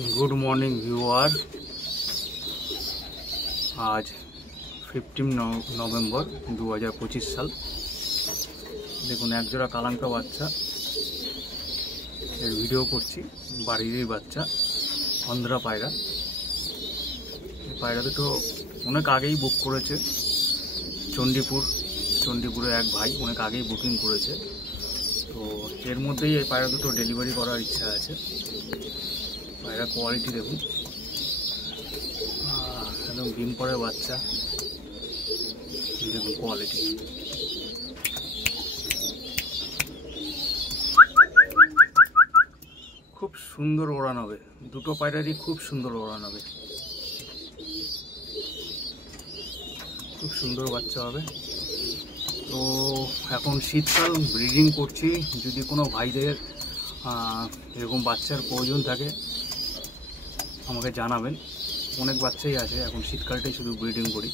Good morning viewer. आज 15 नवम्बर 2025 साल। देखুন एक जोड़ा कालांका बाच्चा एर भिडियो करছি। बाड़िर बाच्चा अंध्रा पायरा। पायरा दुটো अनेक আগেই बुक করেছে। चंडीपुरे एक भाई अनेक আগেই बुकिंग করেছে। तो एर मধ্যেই এই পায়রা দুটো ডেলিভারি করার ইচ্ছা আছে। पायरा क्वालिटी देखो एकदम डिम पड़े बाच्चा देखो क्वालिटी खूब सुंदर उड़ान होबे। दुटो पायरारই खूब सुंदर उड़ान होबे, खूब सुंदर बाच्चा होबे। तो এখন শীতকাল ব্রিডিং করছি। যদি কোনো ভাইদের এরকম বাচ্চার প্রয়োজন থাকে আমাকে জানাবেন। অনেক বাচ্চাই আছে, এখন শীতকালটাই শুধু ব্রিডিং করি।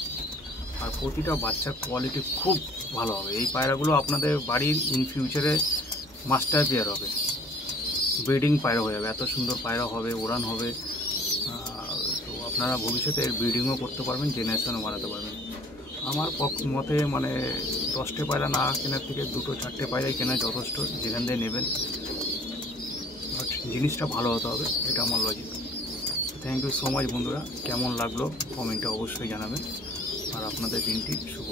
আর প্রতিটা বাচ্চার কোয়ালিটি খুব ভালো হবে। এই পায়রাগুলো আপনাদের বাড়ির ইন ফিউচারে মাস্টার পেয়ার হবে, ব্রিডিং পায়রা হয়ে যাবে। এত সুন্দর পায়রা হবে, উড়ান হবে। তো আপনারা ভবিষ্যতে এর ব্রিডিংও করতে পারবেন, জেনারেশনও বানাতে পারবেন। আমার মতে মানে 10টে পায়রা না কেনার থেকে 2-4টে পায়রাই কেনা যথেষ্ট, যেখান দিয়ে নেবেন। বাট জিনিসটা ভালো হতে হবে, এটা আমার লজিক। थैंक यू सो माच बंधुरा। केमन लागलो कमेंटे अवश्य जानाबेन और आपनादेर दिनटी शुभ।